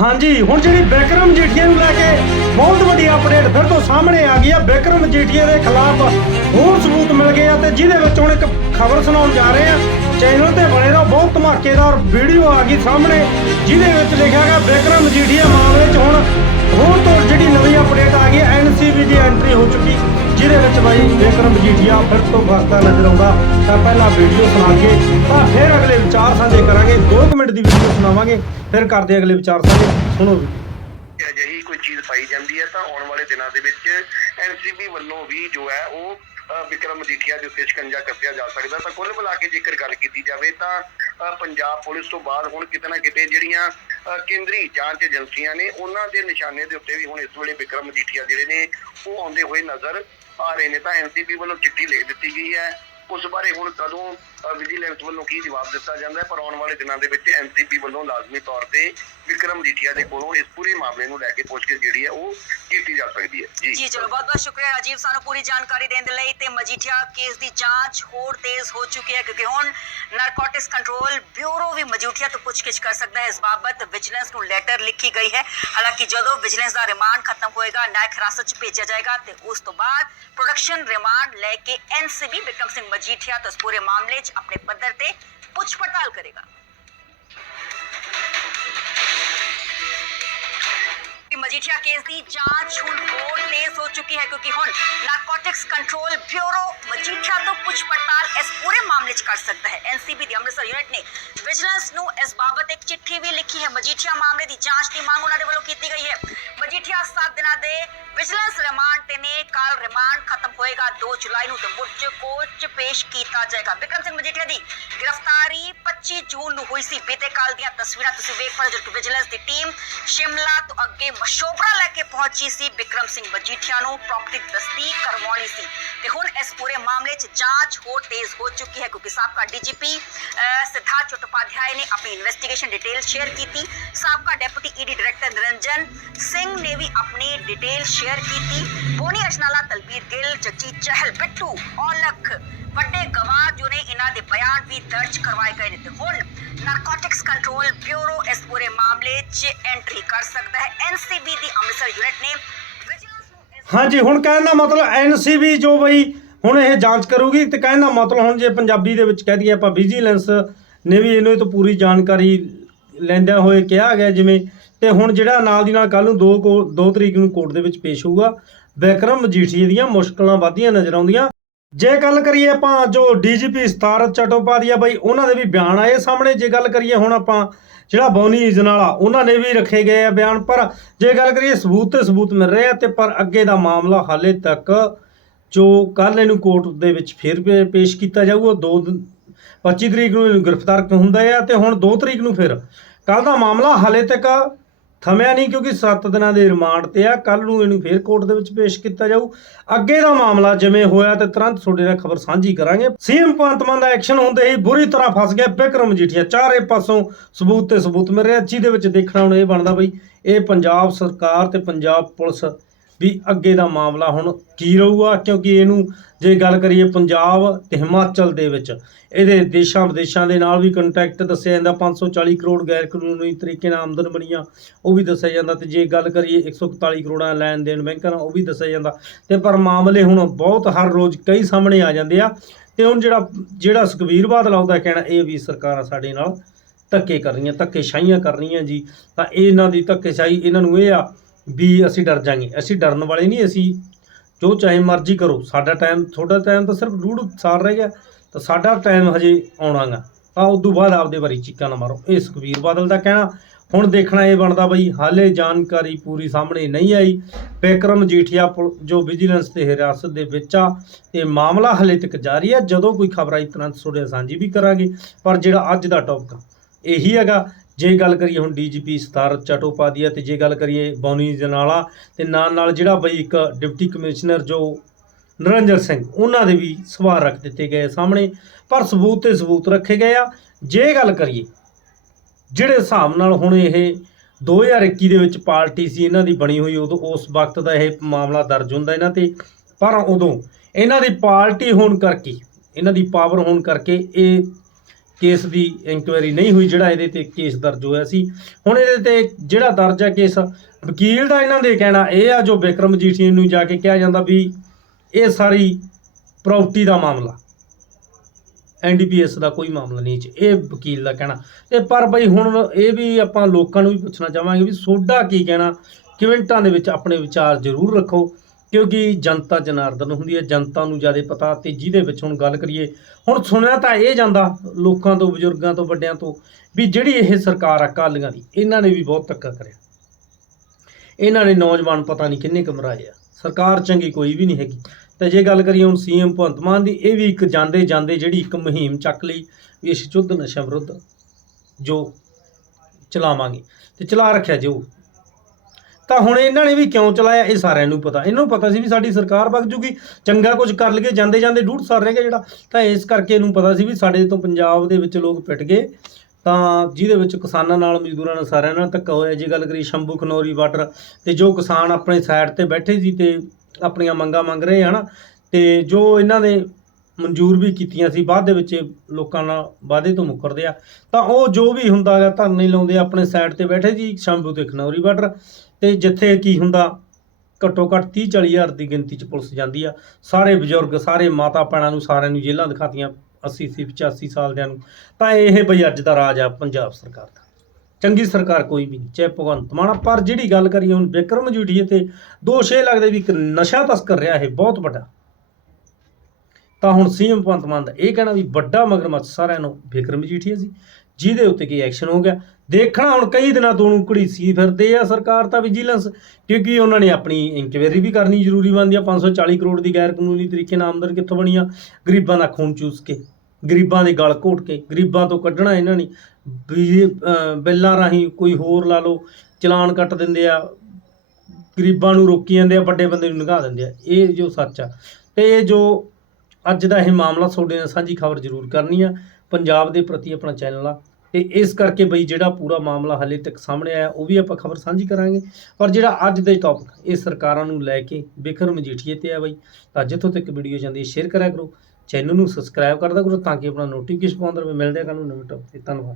ਹਾਂਜੀ ਹੁਣ ਜਿਹੜੀ ਵਿਕਰਮ ਜੀਠੀਆ ਨੂੰ ਲੈ ਕੇ ਬਹੁਤ ਵੱਡੀ ਅਪਡੇਟ ਫਿਰ ਤੋਂ ਸਾਹਮਣੇ ਆ ਗਈ ਆ ਵਿਕਰਮ ਜੀਠੀਆ ਦੇ ਖਿਲਾਫ ਹੋਰ ਸਬੂਤ ਮਿਲ ਗਏ ਆ ਤੇ ਜਿਹਦੇ ਵਿੱਚ ਹੁਣ ਇੱਕ ਖਬਰ ਸੁਣਾਉਣ ਜਾ ਰਹੇ ਆ ਚੈਨਲ ਤੇ ਬਣੇ ਰਹੋ ਬਹੁਤ ਧਮਾਕੇਦਾਰ ਵੀਡੀਓ ਆ ਗਈ ਸਾਹਮਣੇ ਜਿਹਦੇ ਵਿੱਚ ਲਿਖਿਆ ਗਿਆ ਵਿਕਰਮ ਜੀਠੀਆ ਮਾਮਲੇ 'ਚ ਹੁਣ ਹੋਰ ਤੋਂ ਜਿਹੜੀ ਨਵੀਂ ਅਪਡੇਟ ਆ ਗਈ ਐਨਸੀਬੀ ਦੀ ਐਂਟਰੀ ਹੋ ਚੁੱਕੀ ਜਿਹਦੇ ਵਿੱਚ ਬਾਈ ਵਿਕਰਮ ਜੀਠੀਆ ਫਿਰ ਤੋਂ ਖਸਤਾ ਨਜ਼ਰ ਆਉਂਦਾ ਤਾਂ ਪਹਿਲਾਂ ਵੀਡੀਓ ਸੁਣਾ ਕੇ ਤਾਂ ਫਿਰ ਅਗਲੇ ਵਿਚਾਰ ਸਾਂਝੇ ਕਰਾਂਗੇ ਦੋ ਮਿੰਟ ਦੀ ਵੀਡੀਓ ਸੁਣਾਵਾਂਗੇ ਫਿਰ ਕਰਦੇ ਅਗਲੇ ਵਿਚਾਰ ਸਾਡੇ ਸੁਣੋ ਜੀ ਅਜਿਹੀ ਕੋਈ ਚੀਜ਼ ਪਾਈ ਜਾਂਦੀ ਹੈ ਤਾਂ ਆਉਣ ਵਾਲੇ ਦਿਨਾਂ ਦੇ ਵਿੱਚ ਐਨਸੀਬੀ ਵੱਲੋਂ ਵੀ ਜੋ ਹੈ ਉਹ ਵਿਕਰਮ ਮਜੀਠੀਆ ਦੇ ਉੱਤੇ ਸ਼ਿਕੰਜਾ ਕੱਸਿਆ ਜਾ ਸਕਦਾ ਤਾਂ ਕੁੱਲ ਮਿਲਾ ਕੇ ਜੇਕਰ ਗੱਲ ਕੀਤੀ ਜਾਵੇ ਤਾਂ ਪੰਜਾਬ ਪੁਲਿਸ ਤੋਂ ਬਾਅਦ ਹੁਣ ਕਿਤੇ ਨਾ ਕਿਤੇ ਜਿਹੜੀਆਂ ਕੇਂਦਰੀ ਜਾਂਚ ਏਜੰਸੀਆਂ ਨੇ ਉਹਨਾਂ ਦੇ ਨਿਸ਼ਾਨੇ ਦੇ ਉੱਤੇ ਵੀ ਹੁਣ ਇਸ ਵੇਲੇ ਵਿਕਰਮ ਮਜੀਠੀਆ ਜਿਹੜੇ ਨੇ ਉਹ ਆਉਂਦੇ ਹੋਏ ਨਜ਼ਰ ਆ ਰਹੇ ਨੇ ਤਾਂ ਐਨਸੀਬੀ ਵੱਲੋਂ ਚਿੱਠੀ ਲਿਖ ਦਿੱਤੀ ਗਈ ਹੈ ਉਸ ਬਾਰੇ ਹੁਣ ਕਦੋਂ ਵਿਜੀਲੈਂਸ ਵੱਲੋਂ ਕੀ ਜਵਾਬ ਦਿੱਤਾ ਜਾਂਦਾ ਹੈ ਪਰ ਆਉਣ ਵਾਲੇ ਦਿਨਾਂ ਦੇ ਵਿੱਚ ਐਨਸੀਪੀ ਵੱਲੋਂ ਲਾਜ਼ਮੀ ਤੌਰ ਤੇ ਵਿਕਰਮ ਜੀਟੀਆ ਦੇ ਕੋਲੋਂ ਇਸ ਪੂਰੇ ਮਾਮਲੇ ਨੂੰ ਲੈ ਕੇ ਪੁੱਛਗਿੱਛ ਜਿਹੜੀ ਹੈ ਉਹ ਕੀਤੀ ਜਾ ਸਕਦੀ ਹੈ ਜੀ ਜੀ ਚਲੋ ਬਹੁਤ ਬਹੁਤ ਸ਼ੁਕਰੀਆ ਰਾਜੀਵ ਸਾਨੂੰ ਪੂਰੀ ਜਾਣਕਾਰੀ ਦੇਣ ਦੇ ਲਈ ਤੇ ਮਜੀਠੀਆ ਕੇਸ ਦੀ ਜਾਂਚ ਹੋਰ ਤੇਜ਼ ਹੋ ਚੁੱਕੀ ਹੈ ਕਿਉਂਕਿ ਹੁਣ ਨਾਰਕੋਟਿਕਸ ਕੰਟਰੋਲ ਬਿਊਰੋ ਵੀ ਮਜੀਠੀਆ ਤੋਂ ਪੁੱਛਗਿੱਛ ਕਰ ਸਕਦਾ ਹੈ ਇਸ ਬਾਬਤ ਵਿਜੀਲੈਂਸ ਨੂੰ ਲੈਟਰ ਲਿਖੀ ਗਈ ਹੈ ਹਾਲਾਂਕਿ ਜਦੋਂ ਵਿਜੀਲੈਂਸ ਦਾ ਰਿਮਾਂਡ ਖਤਮ ਹੋਏਗਾ ਨਾਇਕ ਹਿਰਾਸਤ 'ਚ ਭੇਜਿਆ ਜਾਏਗਾ ਤੇ ਉਸ ਤੋਂ ਬਾਅਦ ਪ੍ਰੋਡਕਸ਼ਨ ਰਿਮਾਂਡ ਲੈ ਕੇ ਐਨਸੀਬੀ ਵਿਕਰਮ ਸਿੰਘ मजीठिया तो पूरे मामले च अपने पद्धर से पूछ पड़ताल करेगा मजीठिया केस की जांच हूँ बहुत तेज हो चुकी है क्योंकि हूँ नारकोटिक्स कंट्रोल ब्यूरो मजीठिया तो पूछ पड़ताल इस पूरे मामले च कर सकता है एनसीबी की अमृतसर यूनिट ने विजिलेंस नु इस बाबत एक चिट्ठी भी लिखी है मजीठिया मामले की जांच की मांग उन्होंने वालों की गई है ਮਜੀਠੀਆ 7 ਦਿਨਾਂ ਦੇ ਵਿਜੀਲੈਂਸ ਰਿਮਾਂਡ ਤੇ ਨੇ ਕੱਲ ਰਿਮਾਂਡ ਖਤਮ ਹੋਏਗਾ 2 ਜੁਲਾਈ ਨੂੰ ਤੇ ਮੁੱਢ ਕੋਚ ਪੇਸ਼ ਕੀਤਾ ਜਾਏਗਾ ਬਿਕਰਮ ਸਿੰਘ ਮਜੀਠੀਆ ਦੀ ਗ੍ਰਿਫਤਾਰੀ 25 ਜੂਨ ਨੂੰ ਹੋਈ ਸੀ ਬੀਤੇ ਕੱਲ ਦੀਆਂ ਤਸਵੀਰਾਂ ਤੁਸੀਂ ਵੇਖ ਪਾ ਰਹੇ ਵਿਜੀਲੈਂਸ ਦੀ ਟੀਮ ਸ਼ਿਮਲਾ ਤੋਂ ਅੱਗੇ ਮਸ਼ੋਬਰਾ ਲੈ ਕੇ ਪਹੁੰਚੀ ਸੀ ਬਿਕਰਮ ਸਿੰਘ ਮਜੀਠੀਆ ਨੂੰ ਪ੍ਰਾਪਰਟੀ ਤਸਦੀਕ ਕਰਵਾਉਣੀ ਸੀ ਤੇ ਹੁਣ ਇਸ ਪੂਰੇ ਮਾਮਲੇ 'ਚ ਜਾਂਚ ਹੋ ਤੇਜ਼ ਹੋ ਚੁੱਕੀ ਹੈ ਕਿਉਂਕਿ ਸਾਬਕਾ ਡੀਜੀਪੀ ਸਿਧਾਰਥ ਚਟੋਪਾਧਿਆਏ ਨੇ ਆਪਣੀ ਇਨਵੈਸਟੀਗੇਸ਼ਨ ਡਿਟੇਲ ਸ਼ੇਅਰ ਕੀਤੀ ਸਾਬਕਾ deputy ED director Niranjan Singh Singh ਨੇ ਵੀ ਆਪਣੀ ਡਿਟੇਲ ਸ਼ੇਅਰ ਕੀਤੀ ਬੋਨੀ ਅਸ਼ਨਾਲਾ ਤਲਬੀਰ ਗਿੱਲ ਜੱਜੀ ਚਹਿਲ ਬਿੱਟੂ ਔਲਖ ਵੱਡੇ ਗਵਾਹ ਜੋ ਨੇ ਇਹਨਾਂ ਦੇ ਬਿਆਨ ਵੀ ਦਰਜ ਕਰਵਾਏ ਗਏ ਨੇ ਤੇ ਹੁਣ ਨਾਰਕੋਟਿਕਸ ਕੰਟਰੋਲ ਬਿਊਰੋ ਇਸ ਪੂਰੇ ਮਾਮਲੇ 'ਚ ਐਂਟਰੀ ਕਰ ਸਕਦਾ ਹੈ ਐਨਸੀਬੀ ਦੀ ਅੰਮ੍ਰਿਤਸਰ ਯੂਨਿਟ ਨੇ ਹਾਂਜੀ ਹੁਣ ਕਹਿਣ ਦਾ ਮਤਲਬ ਐਨਸੀਬੀ ਜੋ ਬਈ ਹੁਣ ਇਹ ਜਾਂਚ ਕਰੂਗੀ ਤੇ ਕਹਿਣ ਦਾ ਮਤਲਬ ਹੁਣ ਜੇ ਪੰਜਾਬੀ ਦੇ ਵਿੱਚ ਕਹਿ ਦਈਏ ਆਪਾਂ ਵਿਜੀਲੈਂਸ ਨੇ ਵੀ ਇਹਨੂੰ ਇਹ ਤੋਂ ਪੂਰੀ ਜਾਣਕਾਰੀ ਲੈਂਦਾ ਹੋਏ ਕਿਹਾ ਗਿਆ ਜਿਵੇਂ ਤੇ ਹੁਣ ਜਿਹੜਾ ਨਾਲ ਦੀ ਨਾਲ ਕੱਲ ਨੂੰ 2 2 ਤਰੀਕ ਨੂੰ ਕੋਰਟ ਦੇ ਵਿੱਚ ਪੇਸ਼ ਹੋਊਗਾ ਵਿਕਰਮ ਮਜੀਠੀ ਦੀਆਂ ਮੁਸ਼ਕਲਾਂ ਵਧੀਆਂ ਨਜ਼ਰ ਆਉਂਦੀਆਂ ਜੇ ਗੱਲ ਕਰੀਏ ਆਪਾਂ ਜੋ ਡੀਜੀਪੀ ਸਤਾਰਤ ਚਟੋਪਾਧਿਆ ਬਈ ਉਹਨਾਂ ਦੇ ਵੀ ਬਿਆਨ ਆਏ ਸਾਹਮਣੇ ਜੇ ਗੱਲ ਕਰੀਏ ਹੁਣ ਆਪਾਂ ਜਿਹੜਾ ਬੌਨੀ ਇਜ਼ਨ ਵਾਲਾ ਉਹਨਾਂ ਨੇ ਵੀ ਰੱਖੇ ਗਏ ਆ ਬਿਆਨ ਪਰ ਜੇ ਗੱਲ ਕਰੀਏ ਸਬੂਤ ਤੇ ਸਬੂਤ ਮਿਲ ਰਹੇ ਆ ਤੇ ਪਰ ਅੱਗੇ ਦਾ ਮਾਮਲਾ ਹਾਲੇ ਤੱਕ ਜੋ ਕੱਲ ਇਹਨੂੰ ਕੋਰਟ ਦੇ ਵਿੱਚ ਫੇਰ ਪੇਸ਼ ਕੀਤਾ ਜਾਊਗਾ ਦੋ 25 ਤਰੀਕ ਨੂੰ ਗ੍ਰਿਫਤਾਰ ਗ੍ਰਿਫਤਾਰ ਹੁੰਦੇ ਆ ਤੇ ਹੁਣ 2 ਤਰੀਕ ਨੂੰ ਫਿਰ ਕੱਲ ਦਾ ਮਾਮਲਾ ਹਾਲੇ ਤੱਕ ਥਮਿਆ ਨਹੀਂ ਕਿਉਂਕਿ 7 ਦਿਨਾਂ ਦੇ ਰਿਮਾਂਡ ਤੇ ਆ ਕੱਲ ਨੂੰ ਇਹਨੂੰ ਫੇਰ ਕੋਰਟ ਦੇ ਵਿੱਚ ਪੇਸ਼ ਕੀਤਾ ਜਾਊ ਅੱਗੇ ਦਾ ਮਾਮਲਾ ਜਿਵੇਂ ਹੋਇਆ ਤੇ ਤੁਰੰਤ ਤੁਹਾਡੇ ਨਾਲ ਖਬਰ ਸਾਂਝੀ ਕਰਾਂਗੇ ਸੀਐਮ ਪੰਤਮਨ ਦਾ ਐਕਸ਼ਨ ਹੁੰਦੇ ਹੀ ਬੁਰੀ ਤਰ੍ਹਾਂ ਫਸ ਗਿਆ ਬਿਕਰਮ ਜੀਠੀਆ ਚਾਰੇ ਪਾਸੋਂ ਸਬੂਤ ਤੇ ਸਬੂਤ ਮਿਲ ਰਿਹਾ ਅੱਛੀ ਦੇ ਵਿੱਚ ਦੇਖਣਾ ਹੁਣ ਇਹ ਬਣਦਾ ਬਈ ਇਹ ਪੰਜਾਬ ਸਰਕਾਰ ਤੇ ਪੰਜਾਬ ਪੁਲਿਸ ਵੀ ਅੱਗੇ ਦਾ ਮਾਮਲਾ ਹੁਣ ਕੀ ਰਹੂਗਾ ਕਿਉਂਕਿ ਇਹਨੂੰ ਜੇ ਗੱਲ ਕਰੀਏ ਪੰਜਾਬ ਤੇ ਹਿਮਾਚਲ ਦੇ ਵਿੱਚ ਇਹਦੇ ਦੇਸ਼ਾਂ ਵਿਦੇਸ਼ਾਂ ਦੇ ਨਾਲ ਵੀ ਕੰਟੈਕਟ ਦੱਸਿਆ ਜਾਂਦਾ 540 ਕਰੋੜ ਗੈਰ ਕਾਨੂੰਨੀ ਤਰੀਕੇ ਨਾਲ ਆਮਦਨ ਬਣੀਆਂ ਉਹ ਵੀ ਦੱਸਿਆ ਜਾਂਦਾ ਤੇ ਜੇ ਗੱਲ ਕਰੀਏ 141 ਕਰੋੜਾਂ ਲੈਣ ਦੇਣ ਬੈਂਕਾਂ ਨਾਲ ਉਹ ਵੀ ਦੱਸਿਆ ਜਾਂਦਾ ਤੇ ਪਰ ਮਾਮਲੇ ਹੁਣ ਬਹੁਤ ਹਰ ਰੋਜ਼ ਕਈ ਸਾਹਮਣੇ ਆ ਜਾਂਦੇ ਆ ਤੇ ਹੁਣ ਜਿਹੜਾ ਜਿਹੜਾ ਸੁਖਵੀਰ ਬਾਦਲ ਆਉਂਦਾ ਕਹਿਣਾ ਇਹ ਵੀ ਸਰਕਾਰਾਂ ਸਾਡੇ ਨਾਲ ਧੱਕੇ ਕਰ ਰਹੀਆਂ ਸ਼ਾਹੀਆਂ ਕਰ ਰਹੀਆਂ ਜੀ ਤਾਂ ਇਹਨਾਂ ਦੀ ਧੱਕੇਸ਼ਾਹੀ ਇਹਨਾਂ ਨੂੰ ਇਹ ਆ ਵੀ ਅਸੀਂ ਡਰ ਜਾਾਂਗੇ ਅਸੀਂ ਡਰਨ ਵਾਲੇ ਨਹੀਂ ਅਸੀਂ ਜੋ ਚਾਹੇ ਮਰਜ਼ੀ ਕਰੋ ਸਾਡਾ ਟਾਈਮ ਤੁਹਾਡਾ ਟਾਈਮ ਤਾਂ ਸਿਰਫ ਰੂੜ ਸਾਲ ਰਹਿ ਗਿਆ ਤਾਂ ਸਾਡਾ ਟਾਈਮ ਹਜੇ ਆਉਣਾਗਾ ਤਾਂ ਉਸ ਤੋਂ ਬਾਅਦ ਆਪਦੇ ਬਾਰੇ ਚੀਕਾਂ ਨਾ ਮਾਰੋ ਇਹ ਸੁਖਵੀਰ ਬਾਦਲ ਦਾ ਕਹਿਣਾ ਹੁਣ ਦੇਖਣਾ ਇਹ ਬਣਦਾ ਬਈ ਹਾਲੇ ਜਾਣਕਾਰੀ ਪੂਰੀ ਸਾਹਮਣੇ ਨਹੀਂ ਆਈ ਬੇਕਰਮ ਜੀਠੀਆ ਜੋ ਵਿਜੀਲੈਂਸ ਤੇ ਹਿਰਾਸਤ ਦੇ ਵਿੱਚ ਆ ਤੇ ਮਾਮਲਾ ਹਲੇ ਤੱਕ ਜਾਰੀ ਆ ਜਦੋਂ ਕੋਈ ਖਬਰ ਆਈ ਤੁਰੰਤ ਸੋੜਿਆ ਸਾਂਝੀ ਵੀ ਕਰਾਂਗੇ ਪਰ ਜਿਹੜਾ ਅੱਜ ਦਾ ਟੌਪਿਕ ਇਹੀ ਹੈਗਾ ਜੇ ਗੱਲ ਕਰੀਏ ਹੁਣ ਡੀਜੀਪੀ ਸਤਾਰ ਚਟੋਪਾਧਿਆ ਤੇ ਜੇ ਗੱਲ ਕਰੀਏ ਬੌਨੀ ਜਨਾਲਾ ਤੇ ਨਾਲ ਨਾਲ ਜਿਹੜਾ ਬਈ ਇੱਕ ਡਿਪਟੀ ਕਮਿਸ਼ਨਰ ਜੋ ਨਰਿੰਦਰ ਸਿੰਘ ਉਹਨਾਂ ਦੇ ਵੀ ਸਵਾਲ ਰੱਖ ਦਿੱਤੇ ਗਏ ਸਾਹਮਣੇ ਪਰ ਸਬੂਤ ਤੇ ਸਬੂਤ ਰੱਖੇ ਗਏ ਆ ਜੇ ਗੱਲ ਕਰੀਏ ਜਿਹੜੇ ਹਿਸਾਬ ਨਾਲ ਹੁਣ ਇਹ 2021 ਦੇ ਵਿੱਚ ਪਾਰਟੀ ਸੀ ਇਹਨਾਂ ਦੀ ਬਣੀ ਹੋਈ ਉਦੋਂ ਉਸ ਵਕਤ ਦਾ ਇਹ ਮਾਮਲਾ ਦਰਜ ਹੁੰਦਾ ਇਹਨਾਂ ਤੇ ਪਰ ਉਦੋਂ ਇਹਨਾਂ ਦੀ ਪਾਰਟੀ ਹੋਣ ਕਰਕੇ ਇਹਨਾਂ ਦੀ ਪਾਵਰ ਹੋਣ ਕਰਕੇ ਇਹ ਕੇਸ ਦੀ ਇਨਕੁਆਇਰੀ ਨਹੀਂ ਹੋਈ ਜਿਹੜਾ ਇਹਦੇ ਤੇ ਕੇਸ ਦਰਜ ਹੋਇਆ ਸੀ ਹੁਣ ਇਹਦੇ ਤੇ ਜਿਹੜਾ ਦਰਜ ਹੈ ਕੇਸ ਵਕੀਲ ਦਾ ਇਹਨਾਂ ਦੇ ਕਹਿਣਾ ਇਹ ਆ ਜੋ ਬਿਕਰਮਜੀਤ ਸਿੰਘ ਨੂੰ ਜਾ ਕੇ ਕਿਹਾ ਜਾਂਦਾ ਵੀ ਇਹ ਸਾਰੀ ਪ੍ਰਾਪਰਟੀ ਦਾ ਮਾਮਲਾ ਐਨਡੀਪੀਐਸ ਦਾ ਕੋਈ ਮਾਮਲਾ ਨਹੀਂ ਚ ਇਹ ਵਕੀਲ ਦਾ ਕਹਿਣਾ ਤੇ ਪਰ ਬਈ ਹੁਣ ਇਹ ਵੀ ਆਪਾਂ ਲੋਕਾਂ ਨੂੰ ਵੀ ਪੁੱਛਣਾ ਚਾਹਾਂਗੇ ਵੀ ਸੋਡਾ ਕੀ ਕਹਿਣਾ ਕਮੈਂਟਾਂ ਦੇ ਵਿੱਚ ਆਪਣੇ ਵਿਚਾਰ ਜ਼ਰੂਰ ਰੱਖੋ ਕਿਉਂਕਿ ਜਨਤਾ ਜਨਾਰਦਨ ਹੁੰਦੀ ਹੈ ਜਨਤਾ ਨੂੰ ਜ਼ਿਆਦਾ ਪਤਾ ਤੇ ਜਿਹਦੇ ਵਿੱਚ ਹੁਣ ਗੱਲ ਕਰੀਏ ਹੁਣ ਸੁਣਿਆ ਤਾਂ ਇਹ ਜਾਂਦਾ ਲੋਕਾਂ ਤੋਂ ਬਜ਼ੁਰਗਾਂ ਤੋਂ ਵੱਡਿਆਂ ਤੋਂ ਵੀ ਜਿਹੜੀ ਇਹ ਸਰਕਾਰ ਆ ਕਾਲੀਆਂ ਦੀ ਇਹਨਾਂ ਨੇ ਵੀ ਬਹੁਤ ਧੱਕਾ ਕਰਿਆ ਇਹਨਾਂ ਨੇ ਨੌਜਵਾਨ ਪਤਾ ਨਹੀਂ ਕਿੰਨੇ ਕਮਰਾਏ ਆ ਸਰਕਾਰ ਚੰਗੀ ਕੋਈ ਵੀ ਨਹੀਂ ਹੈਗੀ ਤੇ ਜੇ ਗੱਲ ਕਰੀਏ ਹੁਣ ਸੀਐਮ ਭੰਤਮਾਨ ਦੀ ਇਹ ਵੀ ਇੱਕ ਜਾਂਦੇ ਜਾਂਦੇ ਜਿਹੜੀ ਇੱਕ ਮੁਹਿੰਮ ਚੱਕ ਲਈ ਵੀ ਇਸ ਯੁੱਧ ਨਸ਼ਾ ਵਿਰੁੱਧ ਜੋ ਚਲਾਵਾਂਗੇ ਤੇ ਚਲਾ ਰੱਖਿਆ ਜੋ ਤਾਂ ਹੁਣ ਇਹਨਾਂ ਨੇ ਵੀ ਕਿਉਂ ਚਲਾਇਆ ਇਹ ਸਾਰਿਆਂ ਨੂੰ ਪਤਾ ਇਹਨਾਂ ਨੂੰ ਪਤਾ ਸੀ ਵੀ ਸਾਡੀ ਸਰਕਾਰ ਵਗ ਜੂਗੀ ਚੰਗਾ ਕੁਝ ਕਰ ਲਗੇ ਜਾਂਦੇ ਜਾਂਦੇ ਡੂਢ ਸਾਲ ਰਹੇਗਾ ਜਿਹੜਾ ਤਾਂ ਇਸ ਕਰਕੇ ਇਹਨੂੰ ਪਤਾ ਸੀ ਵੀ ਸਾਡੇ ਤੋਂ ਪੰਜਾਬ ਦੇ ਵਿੱਚ ਲੋਕ ਪਿੱਟ ਗਏ ਤਾਂ ਜਿਹਦੇ ਵਿੱਚ ਕਿਸਾਨਾਂ ਨਾਲ ਮਜ਼ਦੂਰਾਂ ਨਾਲ ਸਾਰਿਆਂ ਨਾਲ ਧੱਕਾ ਹੋਇਆ ਜੇ ਗੱਲ ਕਰੀ ਸ਼ੰਭੂ ਖਨੋਰੀ ਵਾਟਰ ਤੇ ਜੋ ਕਿਸਾਨ ਆਪਣੇ ਸਾਈਡ ਤੇ ਬੈਠੇ ਸੀ ਤੇ ਆਪਣੀਆਂ ਮੰਗਾਂ ਮੰਗ ਰਹੇ ਹਨ ਤੇ ਜੋ ਇਹਨਾਂ ਨੇ ਮਨਜ਼ੂਰ ਵੀ ਕੀਤੀਆਂ ਸੀ ਬਾਅਦ ਦੇ ਵਿੱਚ ਲੋਕਾਂ ਨਾਲ ਵਾਅਦੇ ਤੋਂ ਮੁਕਰਦੇ ਆ ਤਾਂ ਉਹ ਜੋ ਵੀ ਹੁੰਦਾਗਾ ਧਰਨੇ ਲਾਉਂਦੇ ਆਪਣੇ ਸਾਈਡ ਤੇ ਬੈਠੇ ਜੀ ਸ਼ੰਭੂ ਤੇ ਖਨੌਰੀ ਵਾਟਰ ਤੇ ਜਿੱਥੇ ਕੀ ਹੁੰਦਾ ਘੱਟੋ ਘੱਟ 30 40 ਹਜ਼ਾਰ ਦੀ ਗਿਣਤੀ 'ਚ ਪੁਲਿਸ ਜਾਂਦੀ ਆ ਸਾਰੇ ਬਜ਼ੁਰਗ ਸਾਰੇ ਮਾਤਾ ਪੈਣਾ ਨੂੰ ਸਾਰਿਆਂ ਨੂੰ ਜੇਲ੍ਹਾਂ ਦਿਖਾਤੀਆਂ 80 ਸੀ 85 ਸਾਲ ਦੇ ਨੂੰ ਤਾਂ ਇਹ ਬਈ ਅੱਜ ਦਾ ਰਾਜ ਆ ਪੰਜਾਬ ਸਰਕਾਰ ਦਾ ਚੰਗੀ ਸਰਕਾਰ ਕੋਈ ਵੀ ਨਹੀਂ ਚਾਹੇ ਭਗਵੰਤ ਮਾਨ ਪਰ ਜਿਹੜੀ ਗੱਲ ਕਰੀਏ ਹੁਣ ਵਿਕਰਮ ਜੂਠੀਏ ਤੇ ਦੋਸ਼ ਲੱਗਦੇ ਵੀ ਇੱਕ ਨਸ਼ਾ ਤਸਕਰ ਰਿਹਾ ਹੈ ਬਹੁਤ ਵੱਡਾ ਤਾਂ ਹੁਣ ਸੀਐਮ ਭਗਵੰਤ ਮਾਨ ਦਾ ਇਹ ਕਹਿਣਾ ਵੀ ਵੱਡਾ ਮਗਰਮੱਛ ਸਾਰਿਆਂ ਨੂੰ ਵਿਕਰਮ ਜੂਠੀਏ ਸੀ ਜਿਹਦੇ ਉੱਤੇ ਕੀ ਐਕਸ਼ਨ ਹੋ ਗਿਆ ਦੇਖਣਾ ਹੁਣ ਕਈ ਦਿਨਾਂ ਤੋਂ ਉਹਨੂੰ ਸੀ ਫਿਰਦੇ ਆ ਸਰਕਾਰ ਤਾਂ ਵਿਜੀਲੈਂਸ ਕਿਉਂਕਿ ਉਹਨਾਂ ਨੇ ਆਪਣੀ ਇਨਕੁਆਇਰੀ ਵੀ ਕਰਨੀ ਜ਼ਰੂਰੀ ਬਣਦੀ ਆ 540 ਕਰੋੜ ਦੀ ਗੈਰ ਕਾਨੂੰਨੀ ਤਰੀਕੇ ਨਾਲ ਆਮਦਨ ਕਿੱਥੋਂ ਬਣੀ ਆ ਗਰੀਬਾਂ ਦਾ ਖੂਨ ਚੂਸ ਕੇ ਗਰੀਬਾਂ ਦੇ ਗਲ ਘੋਟ ਕੇ ਗਰੀਬਾਂ ਤੋਂ ਕੱਢਣਾ ਇਹਨਾਂ ਨੇ ਬਿੱਲਾਂ ਰਾਹੀਂ ਕੋਈ ਹੋਰ ਲਾ ਲਓ ਚਲਾਨ ਕੱਟ ਦਿੰਦੇ ਆ ਗਰੀਬਾਂ ਨੂੰ ਰੋਕੀ ਜਾਂਦੇ ਆ ਵੱਡੇ ਬੰਦੇ ਨੂੰ ਨਿਗਾਹ ਦਿੰਦੇ ਆ ਇਹ ਜੋ ਸੱਚ ਆ ਤੇ ਇਹ ਜੋ ਅੱਜ ਦਾ ਇਹ ਮਾਮਲਾ ਤੁਹਾਡੇ ਨਾਲ ਸਾਂਝੀ ਖਬਰ ਜ਼ਰੂਰ ਕਰਨੀ ਆ ਪੰਜਾਬ ਦੇ ਪ੍ਰਤੀ ਆਪਣਾ ਚੈਨਲ ਆ ਤੇ ਇਸ ਕਰਕੇ ਬਈ ਜਿਹੜਾ ਪੂਰਾ ਮਾਮਲਾ ਹਲੇ ਤੱਕ ਸਾਹਮਣੇ ਆਇਆ ਉਹ ਵੀ ਆਪਾਂ ਖਬਰ ਸਾਂਝੀ ਕਰਾਂਗੇ ਪਰ ਜਿਹੜਾ ਅੱਜ ਦੇ ਟੌਪਿਕ ਇਹ ਸਰਕਾਰਾਂ ਨੂੰ ਲੈ ਕੇ ਬਿਖਰ ਮਜੀਠੀਏ ਤੇ ਆ ਬਈ ਤਾਂ ਜਿੱਥੋਂ ਤੱਕ ਵੀਡੀਓ ਜਾਂਦੀ ਹੈ ਸ਼ੇਅਰ ਕਰਿਆ ਕਰੋ ਚੈਨਲ ਨੂੰ ਸਬਸਕ੍ਰਾਈਬ ਕਰਦਾ ਕਰੋ ਤਾਂ ਕਿ ਆਪਣਾ ਨੋਟੀਫਿਕੇਸ਼ਨ ਪਾਉਂਦਰ ਰਹੇ ਮਿਲਦੇ ਹਾਂ ਨੂੰ ਨਵੇਂ ਟੌਪਿਕ ਤੇ ਧੰਨਵਾਦ